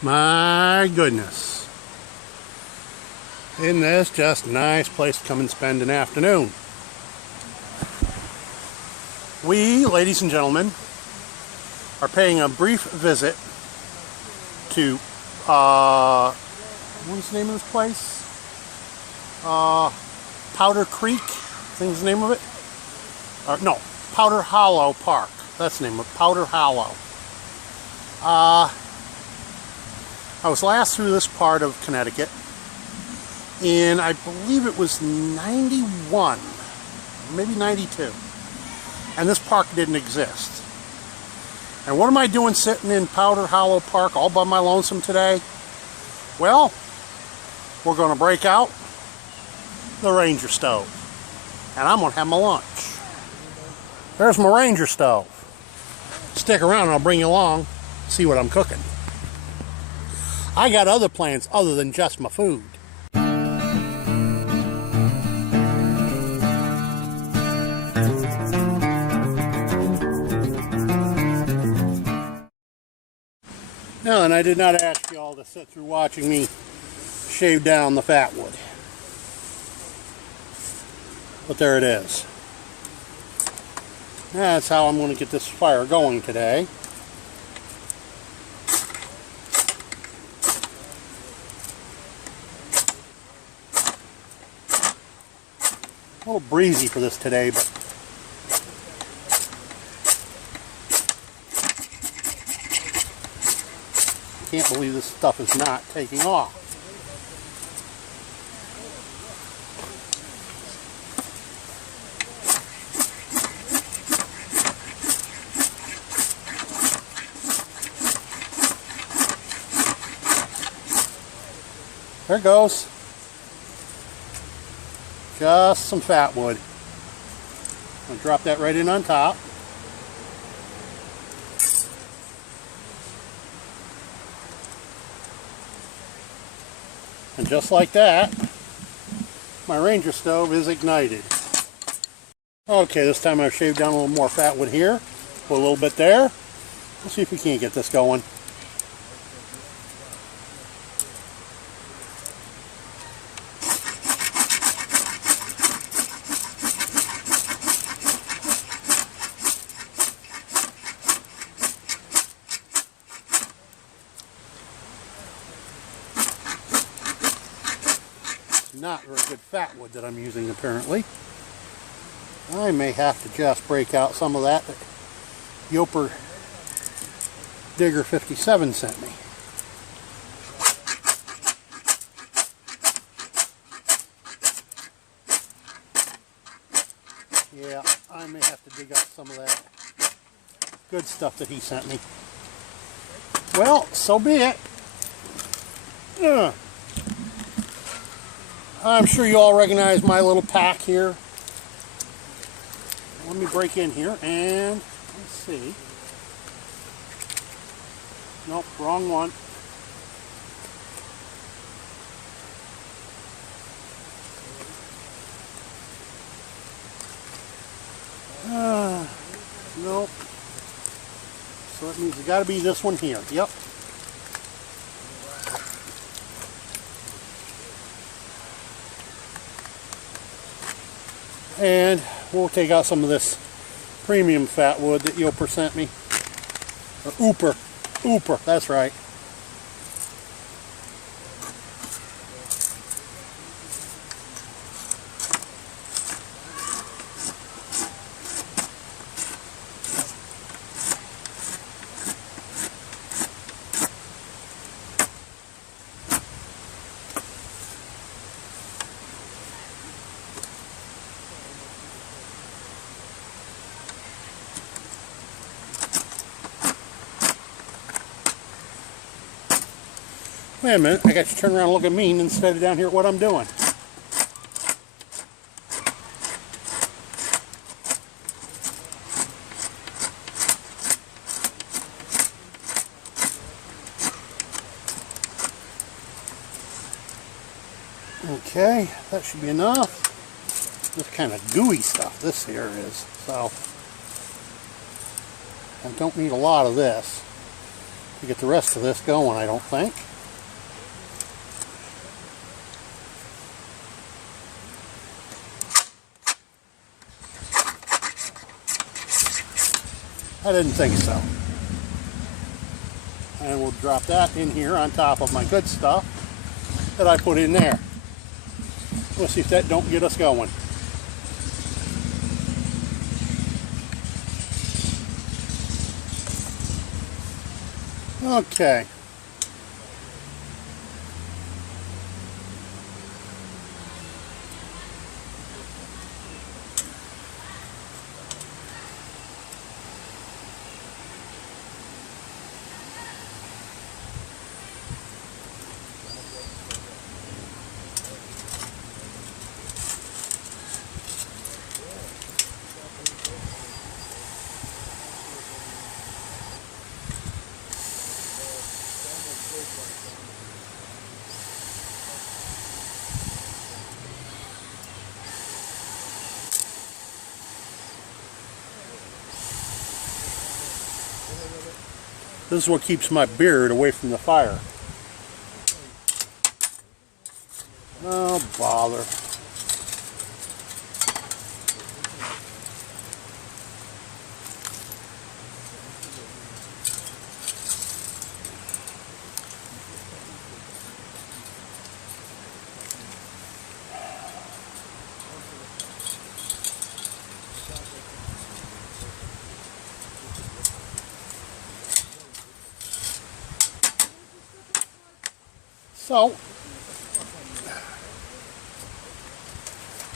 My goodness. Isn't this just a nice place to come and spend an afternoon? We, ladies and gentlemen, are paying a brief visit to, what's the name of this place? Powder Creek, I think is the name of it. No, Powder Hollow Park. That's the name of it, Powder Hollow. I was last through this part of Connecticut in, I believe it was 91, maybe 92. And this park didn't exist. And what am I doing sitting in Powder Hollow Park all by my lonesome today? Well, we're going to break out the Ranger stove. And I'm going to have my lunch. There's my Ranger stove. Stick around and I'll bring you along, see what I'm cooking. I got other plans other than just my food. Now, and I did not ask you all to sit through watching me shave down the fat wood. But there it is. That's how I'm going to get this fire going today. A little breezy for this today, but I can't believe this stuff is not taking off. There it goes. Just some fat wood. I'll drop that right in on top. And just like that, my Ranger stove is ignited. Okay, this time I've shaved down a little more fat wood here. Put a little bit there. Let's see if we can't get this going. Not very good fat wood that I'm using apparently. I may have to just break out some of that Yoper Digger 57 sent me. Yeah, I may have to dig out some of that good stuff that he sent me. Well, so be it. I'm sure you all recognize my little pack here. Let me break in here and let's see. Nope, wrong one. Nope. So that means it's got to be this one here. Yep. And we'll take out some of this premium fat wood that Yoper sent me. Or Ooper, that's right. Wait a minute, I got you to turn around and look at me instead of down here at what I'm doing. Okay, that should be enough. This kind of gooey stuff this here is, so I don't need a lot of this. to get the rest of this going, I don't think. I didn't think so. And we'll drop that in here on top of my good stuff that I put in there. We'll see if that don't get us going. Okay. This is what keeps my beard away from the fire. Oh, bother. So, I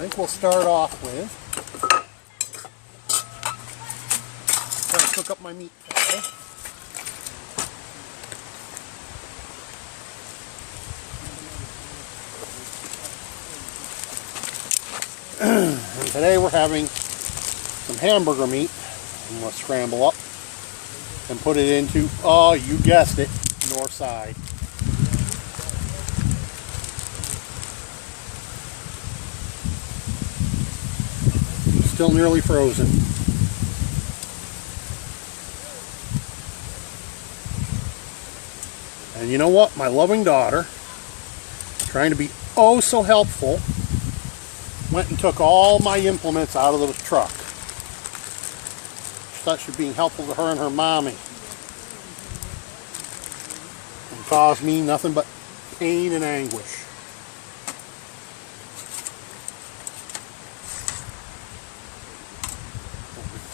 think we'll start off with, try to cook up my meat today. And today we're having some hamburger meat. I'm going to scramble up and put it into, oh, you guessed it, north side. Still nearly frozen. And you know what? My loving daughter, trying to be oh so helpful, went and took all my implements out of the truck. She thought she was being helpful to her and her mommy. And caused me nothing but pain and anguish.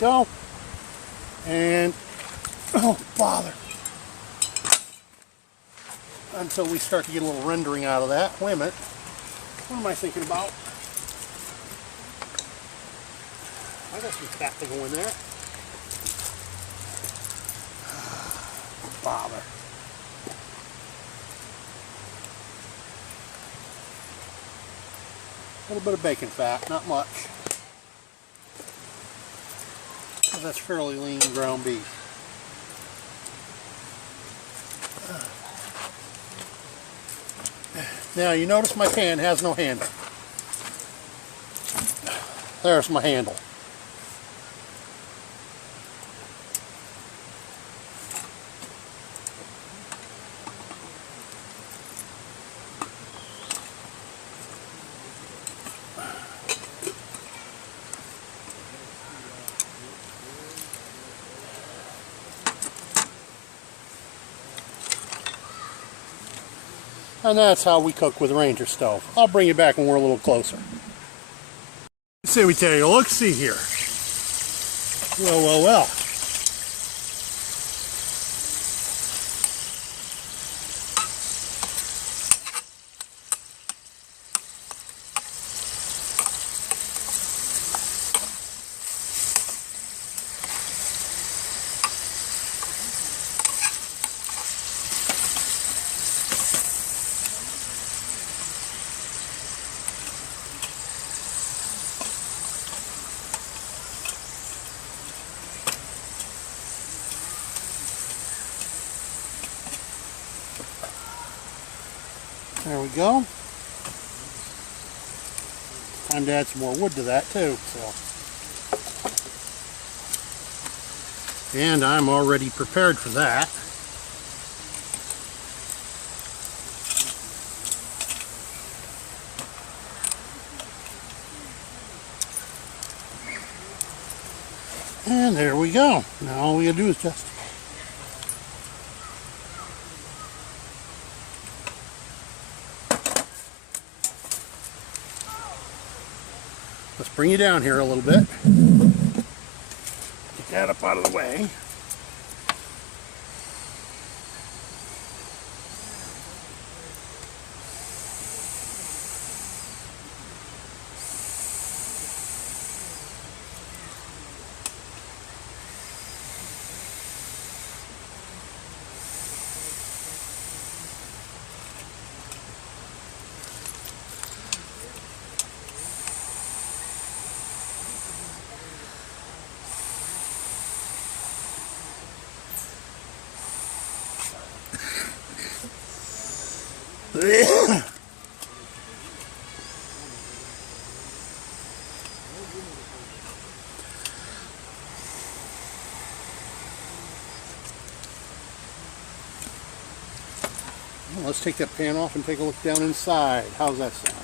Go, and oh bother, until we start to get a little rendering out of that. Wait a minute, what am I thinking about? I got some fat to go in there. Bother. A little bit of bacon fat, not much. That's fairly lean ground beef. Now you notice my pan has no handle. There's my handle. And that's how we cook with a Ranger stove. I'll bring you back when we're a little closer. Say we tell you, look, see here. Well. There we go. Time to add some more wood to that too. And I'm already prepared for that. And there we go. Now all we gotta do is just let's bring you down here a little bit. Get that up out of the way. Well, let's take that pan off and take a look down inside. How's that sound?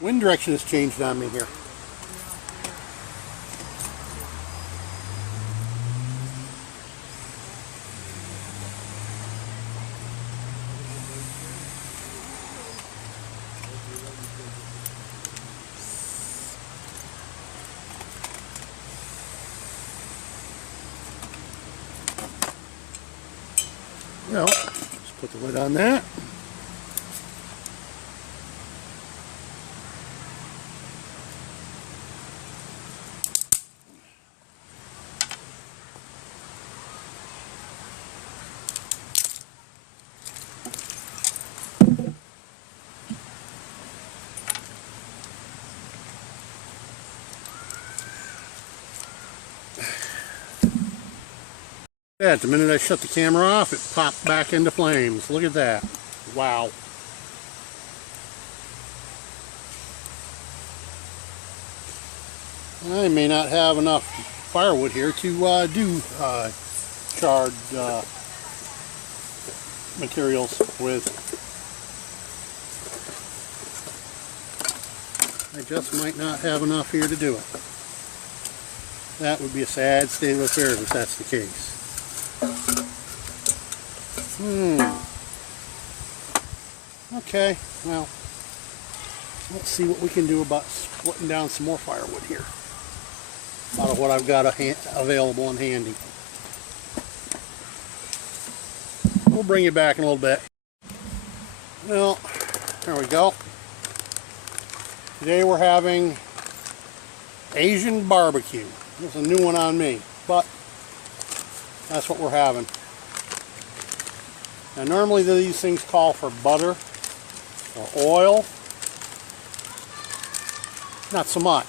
Wind direction has changed on me here. Well, just put the lid on that. Yeah, the minute I shut the camera off, it popped back into flames. Look at that. Wow. I may not have enough firewood here to do charred materials with. I just might not have enough here to do it. That would be a sad state of affairs if that's the case. Okay, well, let's see what we can do about splitting down some more firewood here out of what I've got available and handy. We'll bring you back in a little bit. Well, there we go. Today we're having Asian barbecue. This is a new one on me, but that's what we're having. Now normally these things call for butter or oil. Not so much.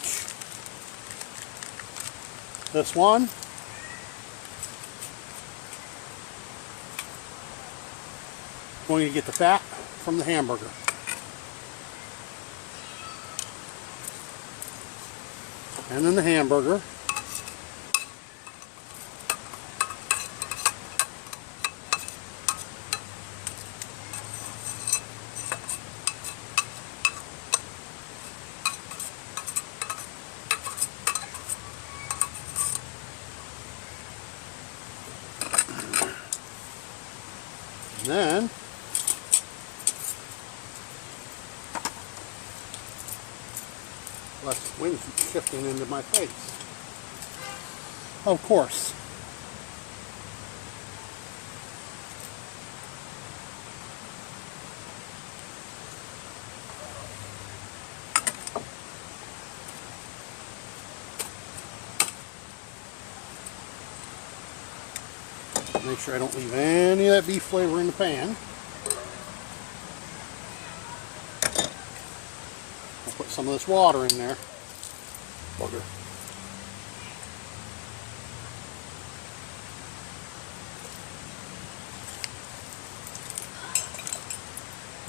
This one, going to get the fat from the hamburger. And then the hamburger. And then less wind shifting into my face. Of course. Make sure I don't leave any of that beef flavor in the pan. I'll put some of this water in there. Bugger.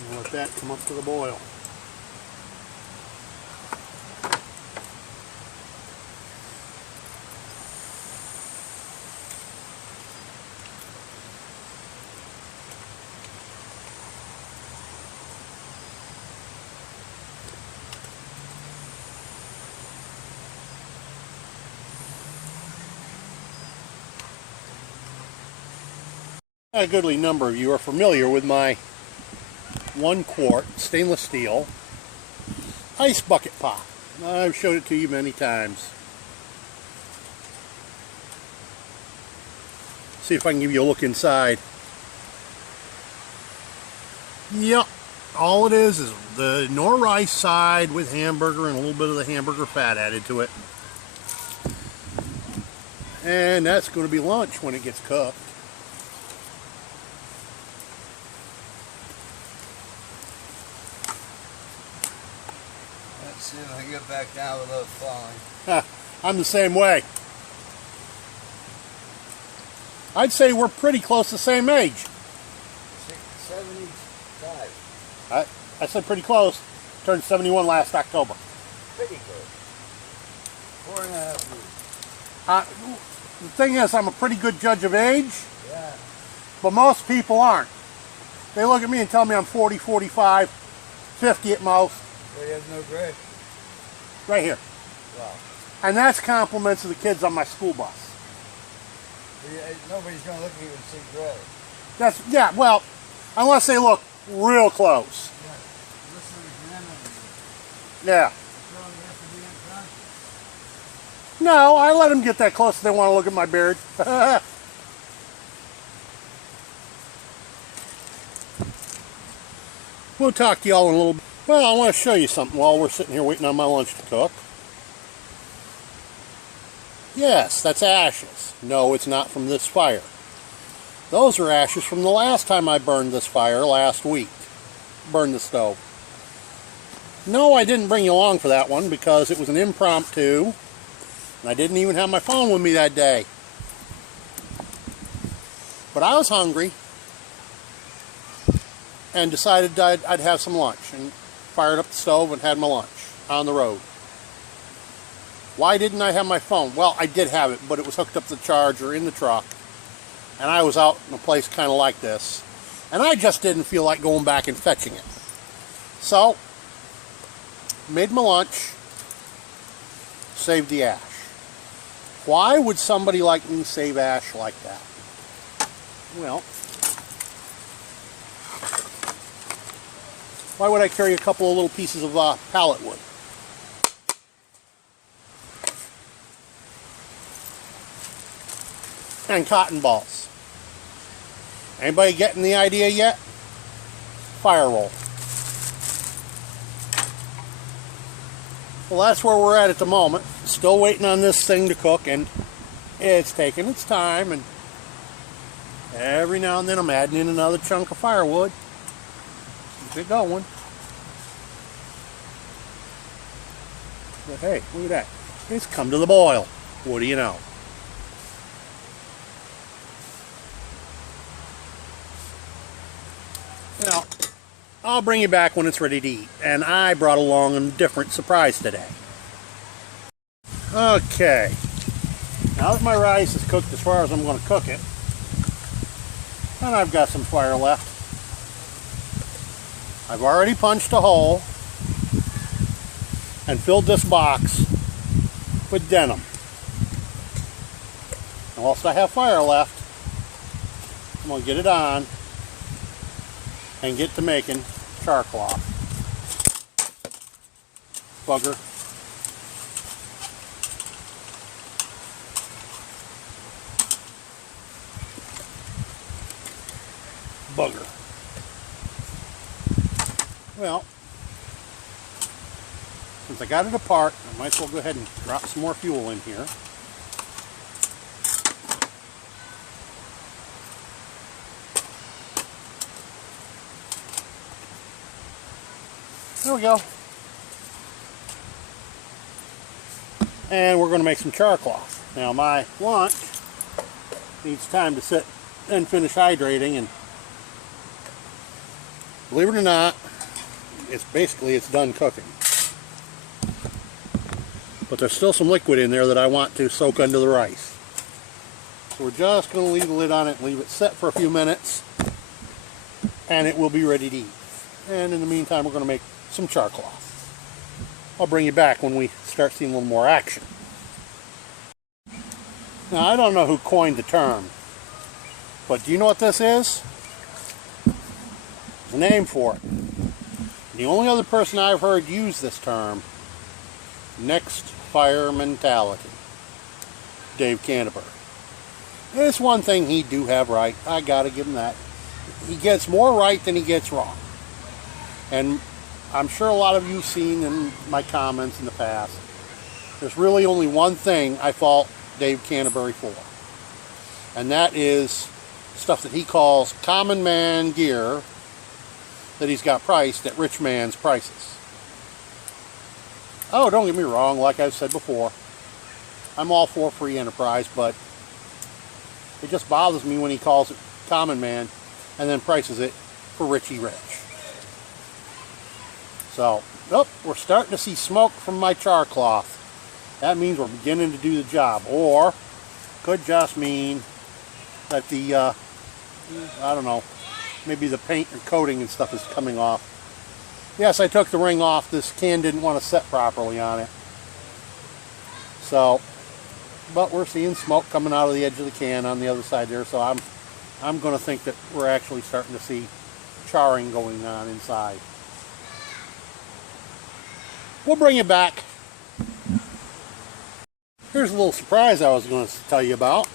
And let that come up to the boil. A goodly number of you are familiar with my 1 quart stainless steel ice bucket pot. I've showed it to you many times. See if I can give you a look inside. Yep, all it is the nor rice side with hamburger and a little bit of the hamburger fat added to it. And that's going to be lunch when it gets cooked. Let's see if I can get back down without falling. I'm the same way. I'd say we're pretty close to the same age. 75. I said pretty close. Turned 71 last October. Pretty good. 4.5 years. The thing is, I'm a pretty good judge of age, Yeah. but most people aren't. They look at me and tell me I'm 40, 45, 50 at most. But he has no gray. Right here. Wow. And that's compliments of the kids on my school bus. Nobody's going to look at you and see gray. That's, yeah, well, unless they look real close. Yeah. Listen to the grandmother. Yeah. So you have to be unconscious. No, I let them get that close if they want to look at my beard. We'll talk to y'all in a little bit. Well, I want to show you something while we're sitting here waiting on my lunch to cook. Yes, that's ashes. No, it's not from this fire. Those are ashes from the last time I burned this fire last week. Burned the stove. No, I didn't bring you along for that one because it was an impromptu. And I didn't even have my phone with me that day. But I was hungry and decided I'd have some lunch and fired up the stove and had my lunch on the road. Why didn't I have my phone? Well, I did have it, but it was hooked up to the charger in the truck. And I was out in a place kind of like this. And I just didn't feel like going back and fetching it. So, made my lunch, saved the ash. Why would somebody like me save ash like that? Well, why would I carry a couple of little pieces of pallet wood? And cotton balls. Anybody getting the idea yet? Fire roll. Well, that's where we're at the moment. Still waiting on this thing to cook, and it's taking its time, and every now and then I'm adding in another chunk of firewood. Keep it going. But hey, look at that. It's come to the boil. What do you know? Now, I'll bring you back when it's ready to eat. And I brought along a different surprise today. Okay. Now that my rice is cooked as far as I'm going to cook it, and I've got some fire left, I've already punched a hole and filled this box with denim. And whilst I have fire left, I'm going to get it on and get to making char cloth. Bugger. Bugger. Well, since I got it apart, I might as well go ahead and drop some more fuel in here. There we go. And we're going to make some char cloth. Now my lunch needs time to sit and finish hydrating, and believe it or not, it's done cooking. But there's still some liquid in there that I want to soak under the rice. So we're just going to leave the lid on it and leave it set for a few minutes, and it will be ready to eat. And in the meantime, we're going to make some char cloth. I'll bring you back when we start seeing a little more action. Now, I don't know who coined the term But do you know what this is? There's a name for it. The only other person I've heard use this term, next fire mentality. Dave Canterbury. It's one thing he do have right. I gotta give him that. He gets more right than he gets wrong. And I'm sure a lot of you have seen in my comments in the past, there's really only one thing I fault Dave Canterbury for. And that is stuff that he calls common man gear that he's got priced at rich man's prices. Oh, don't get me wrong, like I've said before, I'm all for free enterprise, but it just bothers me when he calls it common man and then prices it for Richie Rich. So, oh, we're starting to see smoke from my char cloth. That means we're beginning to do the job. Or, could just mean that the, I don't know, maybe the paint and coating and stuff is coming off. Yes, I took the ring off. This can didn't want to set properly on it. So, but we're seeing smoke coming out of the edge of the can on the other side there. So I'm going to think that we're actually starting to see charring going on inside. We'll bring it back. Here's a little surprise I was going to tell you about.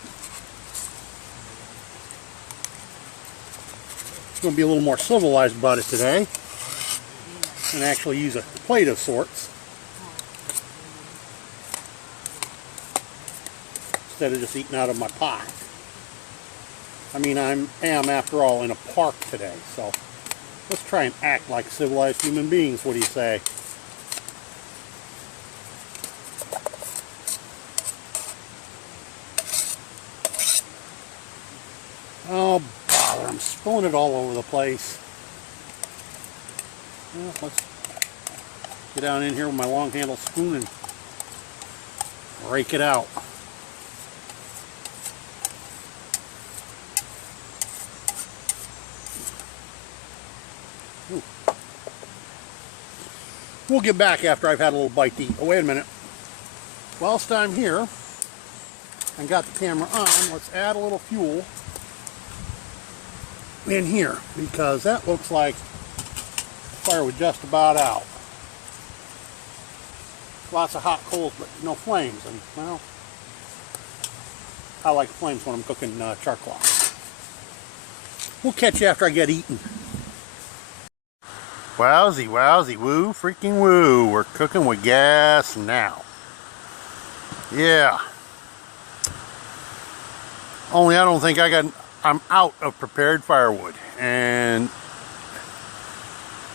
I'm going to be a little more civilized about it today and actually use a plate of sorts instead of just eating out of my pot. I mean, I am, after all, in a park today, so let's try and act like civilized human beings. What do you say? Oh, bother, I'm spilling it all over the place. Well, let's get down in here with my long handle spoon and rake it out. Ooh. We'll get back after I've had a little bite to eat. Oh, wait a minute. Whilst I'm here and got the camera on, let's add a little fuel in here, because that looks like the fire was just about out. Lots of hot coals, but no flames. And, well, I like flames when I'm cooking char cloth. We'll catch you after I get eaten. Wowzy, wowzy, woo, freaking woo. We're cooking with gas now. Yeah. Only I don't think I'm out of prepared firewood, and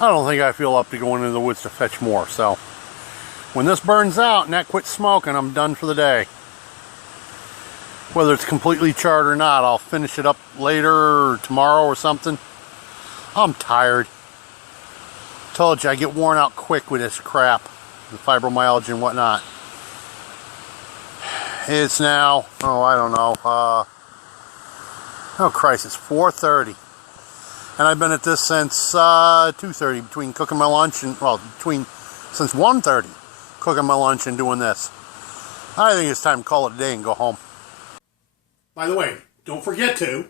I don't think I feel up to going into the woods to fetch more. So when this burns out and that quits smoking, I'm done for the day. Whether it's completely charred or not, I'll finish it up later or tomorrow or something. I'm tired. Told you I get worn out quick with this crap, the fibromyalgia and whatnot. It's now, oh, I don't know, oh Christ, it's 4:30, and I've been at this since 2:30, between cooking my lunch and, well, since 1:30, cooking my lunch and doing this. I think it's time to call it a day and go home. By the way, don't forget to